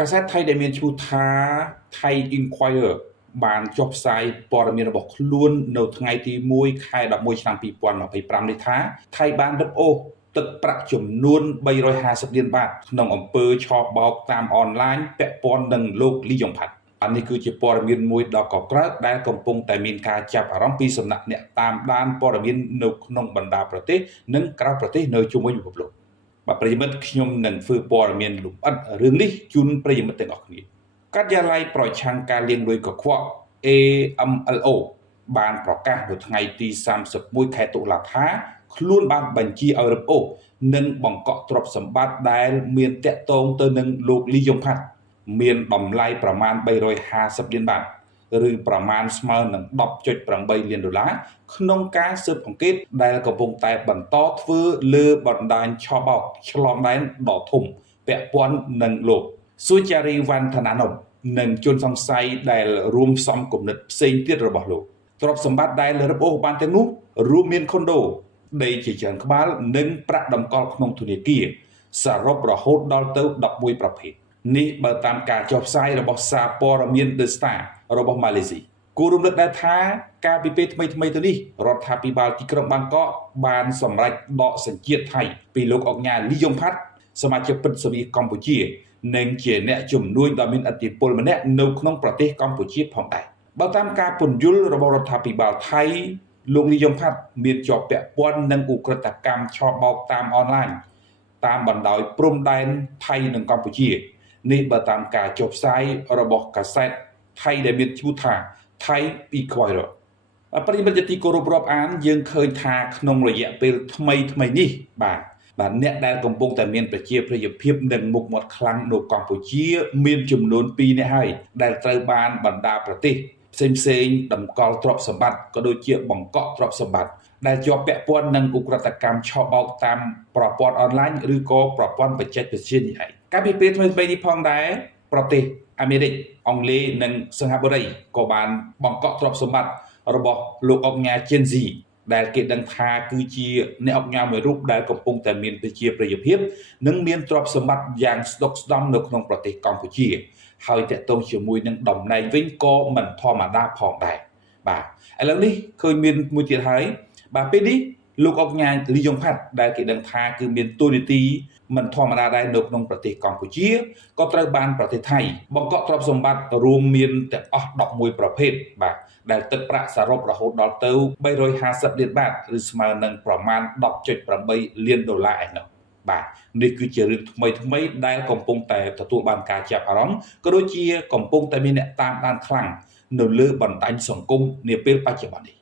កាសែតថៃដែលមានឈ្មោះថា Thai Inquirer បានចុះផ្សាយព័ត៌មានរបស់ខ្លួននៅថ្ងៃទី1 ខែ 11 ឆ្នាំ 2025 នេះថាថៃបានរឹបអូសទឹកប្រាក់ចំនួន350លានបាតក្នុងអំពើឆបោកតាមអនឡាញពាក់ព័ន្ធនឹងលោកលីយ៉ុងផាត់នេះគឺជាព័ត៌មានមួយដ៏កក្រើកដែលកំពុងតែមានការចាប់អារម្មណ៍ពីសំណាក់អ្នកតាមដានព័ត៌មាននៅក្នុងបណ្ដាប្រទេសនិងក្រៅប្រទេសនៅជុំវិញពិភពលោកបាទប្រិយមិត្តខ្ញុំនឹងធ្វើព័ត៌មានលម្អិតរឿងនេះជូនប្រិយមិត្តទាំងអស់គ្នាការិយាល័យប្រឆាំងការលាងលុយកខ្វក់ AMLO បានប្រកាសនៅថ្ងៃទី31 ខែតុលាថាខ្លួនបានបញ្ជាឲ្យរឹបអូសនិងបង្កក់ទ្រព្យសម្បត្តិដែលមានតាក់ទងទៅនឹងលោកលីយ៉ុងផាត់មានតម្លៃប្រមាណ350លានបាតឬប្រមាណស្មើនឹង 10.8 លានដុល្លារក្នុងការស៊ើបអង្កេតដែលកំពុងតែបន្តធ្វើលើបណ្ដាញឆបោកឆ្លងដែនដ៏ធំពាក់ព័ន្ធនឹងលោកស៊ូចារីវ៉ាន់ថាណាណូបនិងជនសង្ស័យដែលរួមផ្សំគំនិតផ្សេងទៀតរបស់លោកទ្រព្យសម្បត្តិដែលរឹបអូសបានទាំងនោះរួមមានខុនដូដីជាច្រើនក្បាលនិងប្រាក់តម្កល់ក្នុងធនាគារសរុបរហូតដល់ទៅ11ប្រភេទនេះបើតាមការចុះផ្សាយរបស់សារព័ត៌មាន The Star របស់ម៉ាឡេស៊ីគួររំលឹកដែរថាកាលពីពេលថ្មីៗទៅនេះរដ្ឋាភិបាលទីក្រុងបាងកកបានសម្រេចដកសញ្ជាតិថៃពីលោកអុកញ៉ាលីយ៉ុងផាត់សមាជិកពិតសភាកម្ពុជានិងជាអ្នកជំនួយដ៏មានឥទ្ធិពលម្នាក់នៅក្នុងប្រទេសកម្ពុជាផងដែរបើតាមការពន្យល់របស់រដ្ឋាភិបាលថៃលោកលីយ៉ុងផាត់មានជាប់ពាក់ព័ន្ធនឹងឧក្រិដ្ឋកម្មឆបោកតាមអនឡាញតាមបណ្ដោយព្រំដែនថៃនិងកម្ពុជានេះបើតាមការចុះផ្សាយរបស់កាសែតថៃដែលមានឈ្មោះថា Thai Inquirer ប្រិយមិត្តជាទីគោរពរាប់អានយើងឃើញថាក្នុងរយៈពេលថ្មីនេះបាទអ្នកដែលកំពុងតែមានប្រជាប្រិយភាពនិងមុខមាត់ខ្លាំងនៅកម្ពុជាមានចំនួន2នាក់ហើយដែលត្រូវបានបណ្ដាប្រទេសផ្សេងតម្កល់ទ្រព្យសម្បត្តិក៏ដូចជាបង្កក់ទ្រព្យសម្បត្តិដែលជាប់ពាក់ព័ន្ធនឹងឧក្រិដ្ឋកម្មឆបោកតាមប្រព័ន្ធអនឡាញឬក៏ប្រព័ន្ធបច្ចេកវិទ្យានេះឯងកាលពីពេលថ្មីនេះផងដែរប្រទេសអាមេរិកអង់គ្លេសនិងសិង្ហបុរីក៏បានបង្កក់ទ្រព្យសម្បត្តិរបស់លោកអុកញ៉ាជេនស៊ីដែលគេដឹងថាគឺជាអ្នកអុកញ៉ាមួយរូបដែលកំពុងតែមានប្រជាប្រិយភាពនិងមានទ្រព្យសម្បត្តិយ៉ាងស្ដុកស្ដម្ភនៅក្នុងប្រទេសកម្ពុជាហើយតកតងជាមួយនឹងតំណែងវិញក៏មិនធម្មតាផងដែរបាទឥឡូវនេះឃើញមានមួយទៀតហើយបាទពេលនេះលោកអុកញ៉ាលីយ៉ុងផាត់ដែលគេដឹងថាគឺមានតួនាទីមិនធម្មតាដែរនៅក្នុងប្រទេសកម្ពុជាក៏ត្រូវបានប្រទេសថៃបង្កក់ទ្រព្យសម្បត្តិរួមមានទាំងអស់11ប្រភេទបាទដែលទឹកប្រាក់សរុបរហូតដល់ទៅ350លានបាតឬស្មើនឹងប្រមាណ 10.8 លានដុល្លារឯណោះបាទនេះគឺជារឿងថ្មីដែលកំពុងតែទទួលបានការចាប់អារម្មណ៍ក៏ដូចជាកំពុងតែមានអ្នកតាមដានខ្លាំងនៅលើបណ្ដាញសង្គមនាពេលបច្ចុប្បន្ននេះ